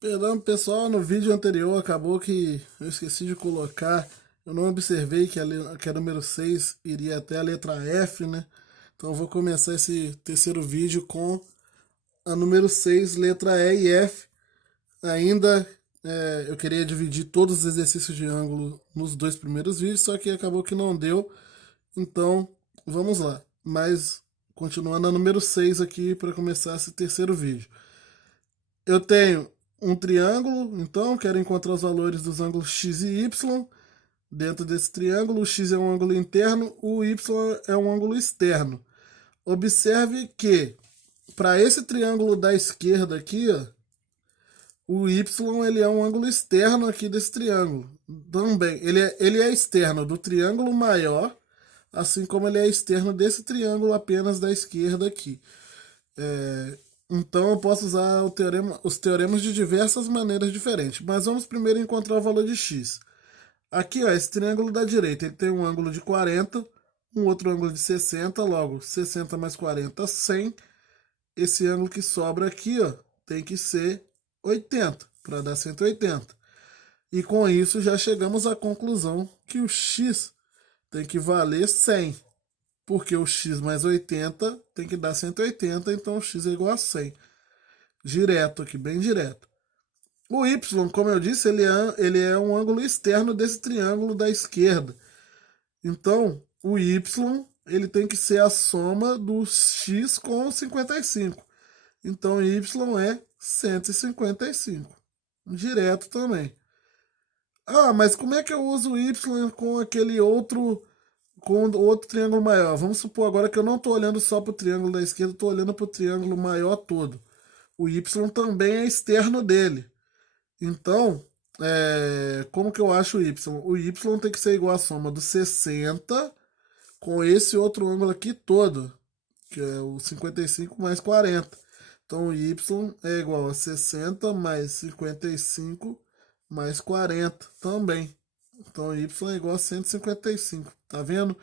Perdão, pessoal, no vídeo anterior acabou que eu esqueci de colocar, eu não observei que a número 6 iria até a letra F, né? Então eu vou começar esse terceiro vídeo com a número 6, letra E e F. Ainda eu queria dividir todos os exercícios de ângulo nos dois primeiros vídeos, só que acabou que não deu. Então vamos lá. Mas continuando a número 6 aqui para começar esse terceiro vídeo. Eu tenho um triângulo, então quero encontrar os valores dos ângulos x e y. Dentro desse triângulo, o x é um ângulo interno, o y é um ângulo externo. Observe que para esse triângulo da esquerda aqui, ó, o y ele é um ângulo externo aqui desse triângulo. Também, ele é externo do triângulo maior, assim como ele é externo desse triângulo apenas da esquerda aqui. Então eu posso usar os teoremas de diversas maneiras diferentes. Mas vamos primeiro encontrar o valor de x. Aqui, ó, esse triângulo da direita ele tem um ângulo de 40, um outro ângulo de 60, logo 60 mais 40, 100. Esse ângulo que sobra aqui, ó, tem que ser 80, para dar 180. E com isso já chegamos à conclusão que o x tem que valer 100. Porque o x mais 80 tem que dar 180, então o x é igual a 100. Direto aqui, bem direto. O y, como eu disse, ele é um ângulo externo desse triângulo da esquerda. Então, o y ele tem que ser a soma do x com 55. Então, y é 155. Direto também. Ah, mas como é que eu uso o y com aquele outro triângulo maior? Vamos supor agora que eu não estou olhando só para o triângulo da esquerda, estou olhando para o triângulo maior todo. O y também é externo dele. Então, como que eu acho o y? O y tem que ser igual à soma do 60 com esse outro ângulo aqui todo, que é o 55 mais 40. Então, o y é igual a 60 mais 55 mais 40 também. Então, o y é igual a 155. Tá vendo?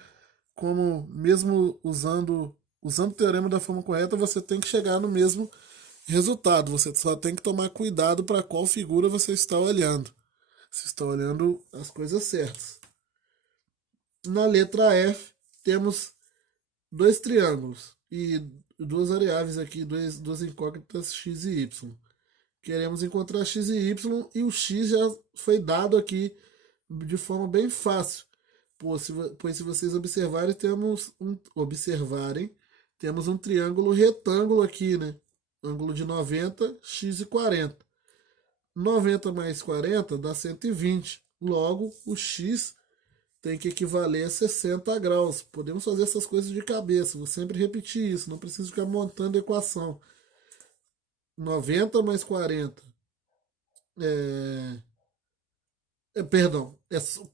Como mesmo usando o teorema da forma correta, você tem que chegar no mesmo resultado. Você só tem que tomar cuidado para qual figura você está olhando. Você está olhando as coisas certas. Na letra F, temos dois triângulos e duas variáveis aqui, duas incógnitas x e y. Queremos encontrar x e y e o x já foi dado aqui de forma bem fácil. Pois se vocês temos um triângulo retângulo aqui, né? Ângulo de 90, x e 40. 90 mais 40 dá 120. Logo, o x tem que equivaler a 60 graus. Podemos fazer essas coisas de cabeça. Vou sempre repetir isso. Não preciso ficar montando equação. 90 mais 40. Perdão.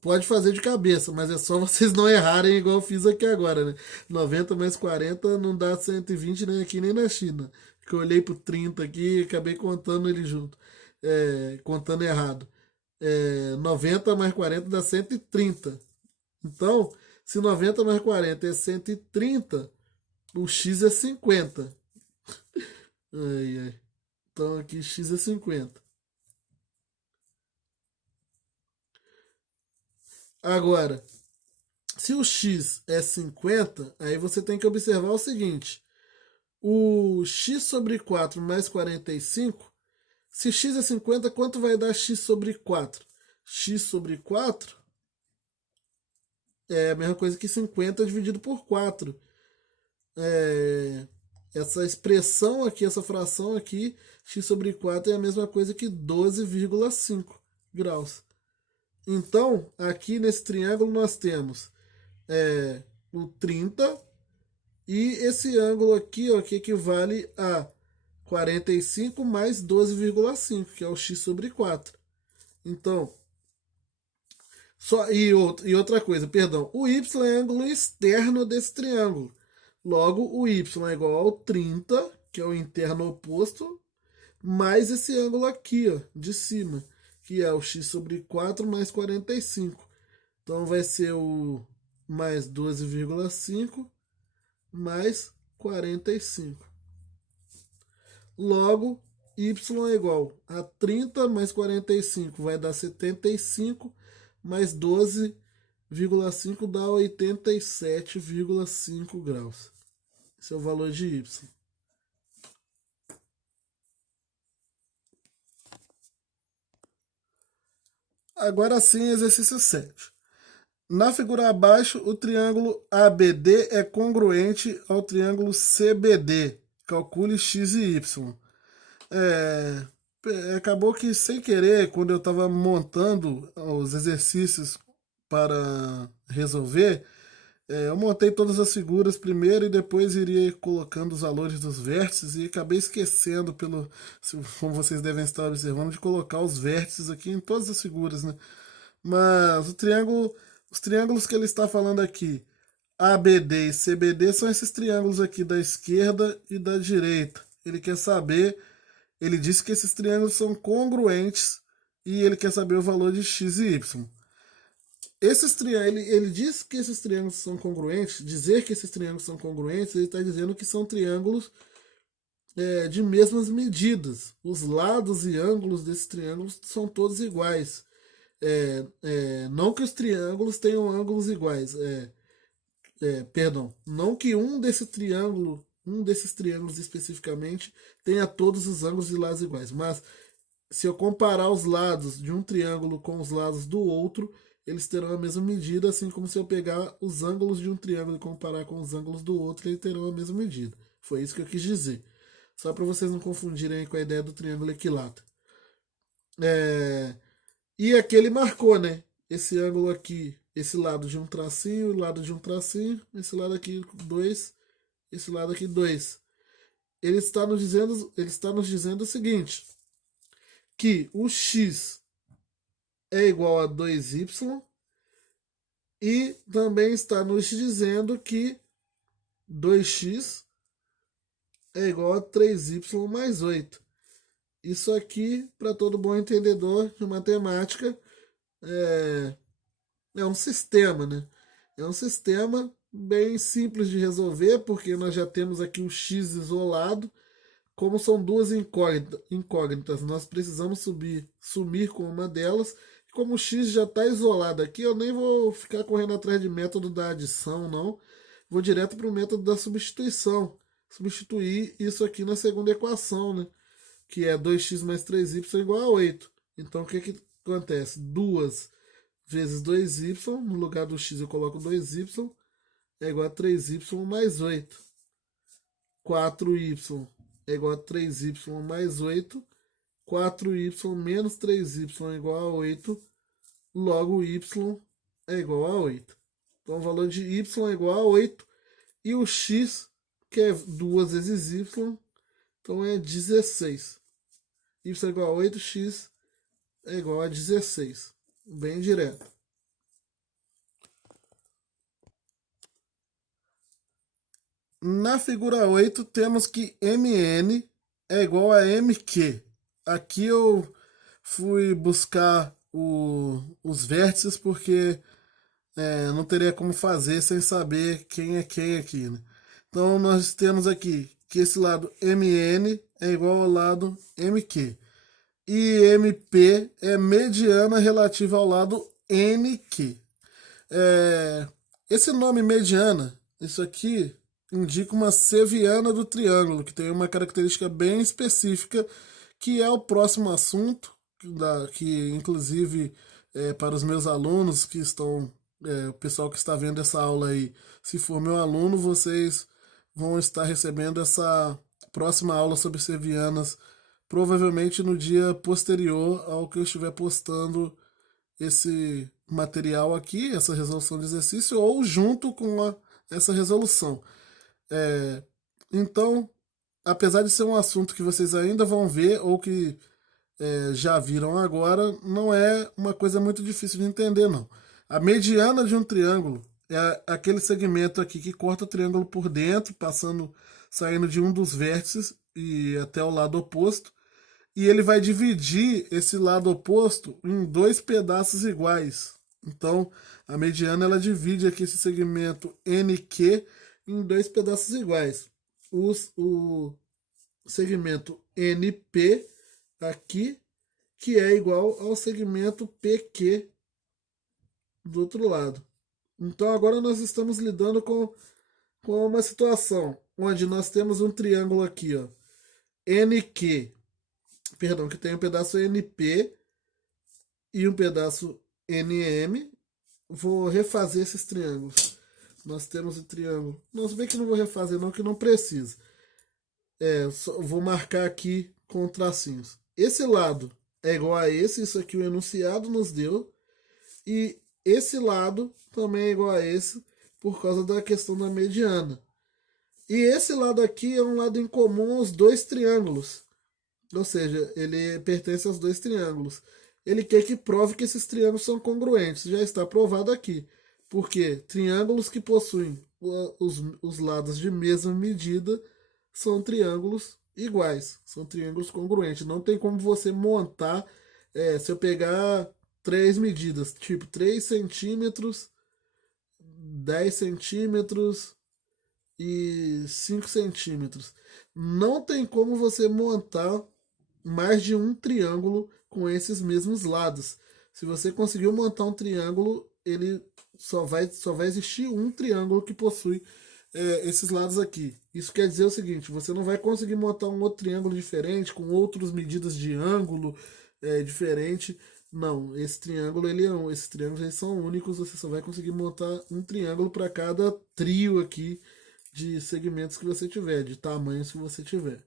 Pode fazer de cabeça, mas é só vocês não errarem igual eu fiz aqui agora, né? 90 mais 40 não dá 120 nem aqui nem na China. Que eu olhei pro 30 aqui e acabei contando ele junto. Contando errado. 90 mais 40 dá 130. Então, se 90 mais 40 é 130, o x é 50. Ai, ai. Então aqui x é 50. Agora, se o x é 50, aí você tem que observar o seguinte. O x sobre 4 mais 45, se x é 50, quanto vai dar x sobre 4? X sobre 4 é a mesma coisa que 50 dividido por 4. Essa expressão aqui, essa fração aqui, x sobre 4 é a mesma coisa que 12,5 graus. Então, aqui nesse triângulo nós temos o 30 e esse ângulo aqui, ó, que equivale a 45 mais 12,5, que é o x sobre 4. Então, e outra coisa, perdão, o y é ângulo externo desse triângulo. Logo, o y é igual ao 30, que é o interno oposto, mais esse ângulo aqui, ó, de cima, que é o x sobre 4 mais 45. Então vai ser o mais 12,5 mais 45. Logo, y é igual a 30 mais 45 vai dar 75, mais 12,5 dá 87,5 graus. Esse é o valor de y. Agora sim, exercício 7. Na figura abaixo, o triângulo ABD é congruente ao triângulo CBD. Calcule x e y. É, acabou que, sem querer, quando eu estava montando os exercícios para resolver, eu montei todas as figuras primeiro e depois iria colocando os valores dos vértices e acabei esquecendo, como vocês devem estar observando, de colocar os vértices aqui em todas as figuras, né? Mas os triângulos que ele está falando aqui, ABD e CBD, são esses triângulos aqui da esquerda e da direita. Ele quer saber, ele disse que esses triângulos são congruentes e ele quer saber o valor de x e y. Ele diz que esses triângulos são congruentes, dizer que esses triângulos são congruentes, ele está dizendo que são triângulos de mesmas medidas. Os lados e ângulos desses triângulos são todos iguais. Não que os triângulos tenham ângulos iguais. Perdão, não que um desses triângulos especificamente tenha todos os ângulos e lados iguais, mas se eu comparar os lados de um triângulo com os lados do outro, eles terão a mesma medida, assim como se eu pegar os ângulos de um triângulo e comparar com os ângulos do outro, eles terão a mesma medida. Foi isso que eu quis dizer. Só para vocês não confundirem com a ideia do triângulo equilátero. E aqui ele marcou, né? Esse ângulo aqui, esse lado de um tracinho, o lado de um tracinho, esse lado aqui 2, esse lado aqui 2. Ele está nos dizendo o seguinte, que o x é igual a 2y e também está nos dizendo que 2x é igual a 3y mais 8. Isso aqui, para todo bom entendedor de matemática, é um sistema, né? É um sistema bem simples de resolver, porque nós já temos aqui o x isolado. Como são duas incógnitas, nós precisamos sumir com uma delas. Como o x já está isolado aqui, eu nem vou ficar correndo atrás de método da adição, não. Vou direto para o método da substituição. Substituir isso aqui na segunda equação, né? Que é 2x mais 3y igual a 8. Então, o que acontece? 2 vezes 2y, no lugar do x eu coloco 2y, é igual a 3y mais 8. 4y é igual a 3y mais 8. 4y menos 3y é igual a 8. Logo, y é igual a 8. Então, o valor de y é igual a 8. E o x, que é 2 vezes y, então é 16. Y é igual a 8, x é igual a 16. Bem direto. Na figura 8, temos que MN é igual a MQ. Aqui eu fui buscar os vértices porque não teria como fazer sem saber quem é quem aqui, né? Então nós temos aqui que esse lado MN é igual ao lado MQ. E MP é mediana relativa ao lado NQ. Esse nome mediana, isso aqui indica uma seviana do triângulo, que tem uma característica bem específica, que é o próximo assunto, que inclusive para os meus alunos que estão, o pessoal que está vendo essa aula aí, se for meu aluno, vocês vão estar recebendo essa próxima aula sobre sevianas, provavelmente no dia posterior ao que eu estiver postando esse material aqui, essa resolução de exercício, ou junto com essa resolução. Então, apesar de ser um assunto que vocês ainda vão ver ou que já viram agora, não é uma coisa muito difícil de entender, não. A mediana de um triângulo é aquele segmento aqui que corta o triângulo por dentro, saindo de um dos vértices e até o lado oposto. E ele vai dividir esse lado oposto em dois pedaços iguais. Então, a mediana ela divide aqui esse segmento NQ em dois pedaços iguais. O segmento NP aqui, que é igual ao segmento PQ do outro lado. Então agora nós estamos lidando com uma situação onde nós temos um triângulo aqui, ó, NQ, perdão, que tem um pedaço NP e um pedaço NM. Vou refazer esses triângulos. Nós temos o triângulo. Não, se bem que não vou refazer não, que não precisa. Vou marcar aqui com tracinhos. Esse lado é igual a esse, isso aqui o enunciado nos deu. E esse lado também é igual a esse, por causa da questão da mediana. E esse lado aqui é um lado em comum aos dois triângulos. Ou seja, ele pertence aos dois triângulos. Ele quer que prove que esses triângulos são congruentes. Já está provado aqui. Porque triângulos que possuem os lados de mesma medida são triângulos iguais. São triângulos congruentes. Não tem como você montar. Se eu pegar três medidas, tipo 3 centímetros, 10 centímetros e 5 centímetros. Não tem como você montar mais de um triângulo com esses mesmos lados. Se você conseguiu montar um triângulo, ele só vai existir um triângulo que possui esses lados aqui. Isso quer dizer o seguinte: você não vai conseguir montar um outro triângulo diferente, com outras medidas de ângulo diferente. Não, esse triângulo esses triângulos eles são únicos. Você só vai conseguir montar um triângulo para cada trio aqui de segmentos que você tiver, de tamanhos que você tiver.